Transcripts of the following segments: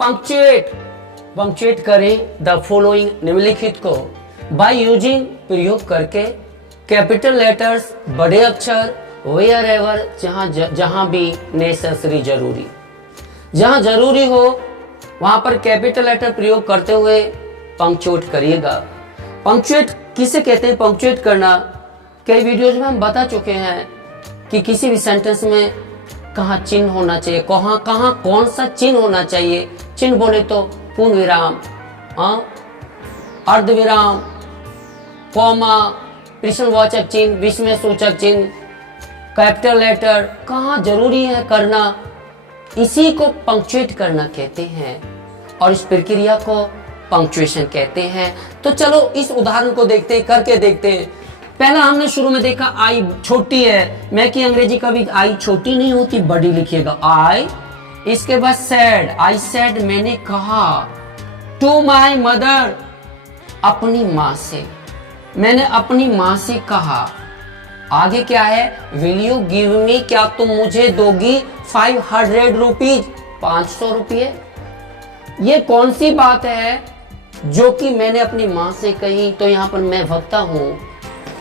Punctuate करें the following निम्नलिखित को बाय यूजिंग प्रयोग करके कैपिटल लेटर्स बड़े अक्षर वेयर एवर जहां भी नेसेसरी जरूरी, जहां जरूरी हो वहां पर कैपिटल लेटर प्रयोग करते हुए पंक्चुएट करिएगा। पंक्चुएट किसे कहते हैं? पंक्चुएट करना कई वीडियोज में हम बता चुके हैं कि किसी भी सेंटेंस में कहाँ चिन्ह होना चाहिए, कहाँ कौन सा चिन्ह होना चाहिए। चिन्ह बोले तो पूर्ण विराम, अर्ध विराम, कॉमा, प्रश्नवाचक चिन्ह, विस्मय सूचक चिन्ह, कैपिटल लेटर कहाँ जरूरी है करना, इसी को पंक्चुएट करना कहते हैं और इस प्रक्रिया को पंक्चुएशन कहते हैं। तो चलो इस उदाहरण को देखते हैं, करके देखते हैं। पहला हमने शुरू में देखा आई छोटी है, मैं की अंग्रेजी कभी आई छोटी नहीं होती, बड़ी लिखिएगा आई। इसके बाद सैड, आई सैड मैंने कहा, टू माई मदर अपनी माँ से, मैंने अपनी माँ से कहा। आगे क्या है? विल यू गिव मी, क्या तुम मुझे दोगी 500 रुपीज, 500 रुपये। ये कौन सी बात है जो कि मैंने अपनी माँ से कही? तो यहाँ पर मैं वक्ता हूं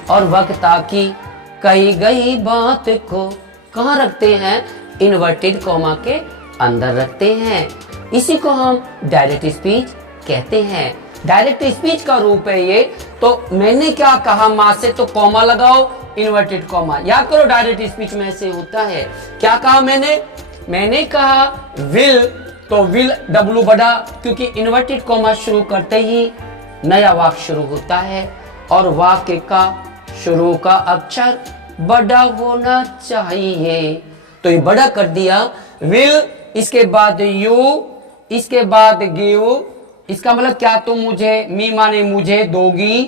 और वक्ता की कही गई बात को कहाँ रखते हैं? इन्वर्टेड कॉमा के अंदर रखते हैं। इसी को हम डायरेक्ट स्पीच कहते हैं। डायरेक्ट स्पीच का रूप है ये। तो मैंने क्या कहा माँ से, तो कॉमा लगाओ, इन्वर्टेड कॉमा। याद करो डायरेक्ट स्पीच में ऐसे होता है। क्या कहा मैंने कहा विल, तो विल डब्लू बड़ा, क्योंकि इन्वर्टेड कॉमा शुरू करते ही नया वाक्य शुरू होता है और वाक्य का शुरू का अक्षर बड़ा होना चाहिए। तो ये बड़ा कर दिया विल, इसके बाद यू, इसके बाद गिव। इसका मतलब क्या तुम मुझे, मी माने मुझे दोगी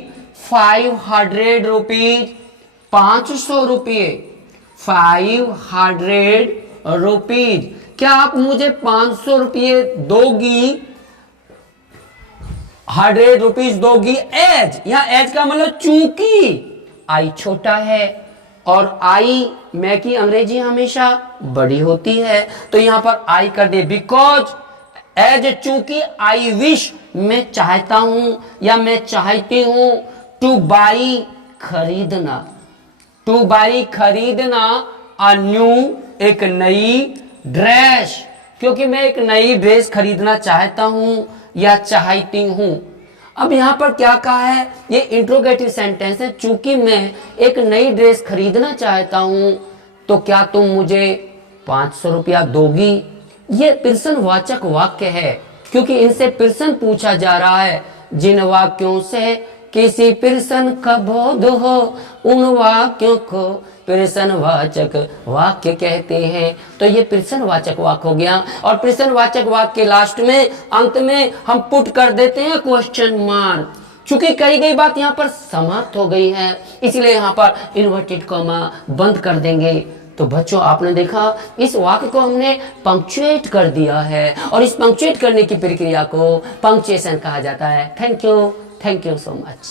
500 रुपीज, 500 रुपये, 500 रुपीज। क्या आप मुझे 500 रुपये दोगी, 100 रुपीज दोगी। एज, यहाँ एज का मतलब चूंकि आई छोटा है और आई मैं की अंग्रेजी हमेशा बड़ी होती है, तो यहां पर आई कर दे। बिकॉज एज, चूंकि आई विश मैं चाहता हूं या मैं चाहती हूं, टू बाई खरीदना, टू बाई खरीदना, अ न्यू एक नई ड्रेस, क्योंकि मैं एक नई ड्रेस खरीदना चाहता हूं या चाहती हूं। अब यहाँ पर क्या कहा है? ये इंट्रोगेटिव सेंटेंस है। चूंकि मैं एक नई ड्रेस खरीदना चाहता हूं तो क्या तुम मुझे 500 रुपया दोगी। ये प्रश्नवाचक वाक्य है क्योंकि इनसे प्रश्न पूछा जा रहा है। जिन वाक्यों से किसी प्रश्न का बोध हो उन वाक्यों को प्रश्नवाचक वाक्य कहते हैं। तो ये प्रश्नवाचक वाक्य हो गया और प्रश्नवाचक वाक्य के लास्ट में, अंत में हम पुट कर देते हैं क्वेश्चन मार्क। चूंकि कही गई बात यहाँ पर समाप्त हो गई है इसलिए यहाँ पर इन्वर्टेड कॉमा बंद कर देंगे। तो बच्चों आपने देखा इस वाक्य को हमने पंक्चुएट कर दिया है और इस पंक्चुएट करने की प्रक्रिया को पंक्चुएशन कहा जाता है। Thank you so much.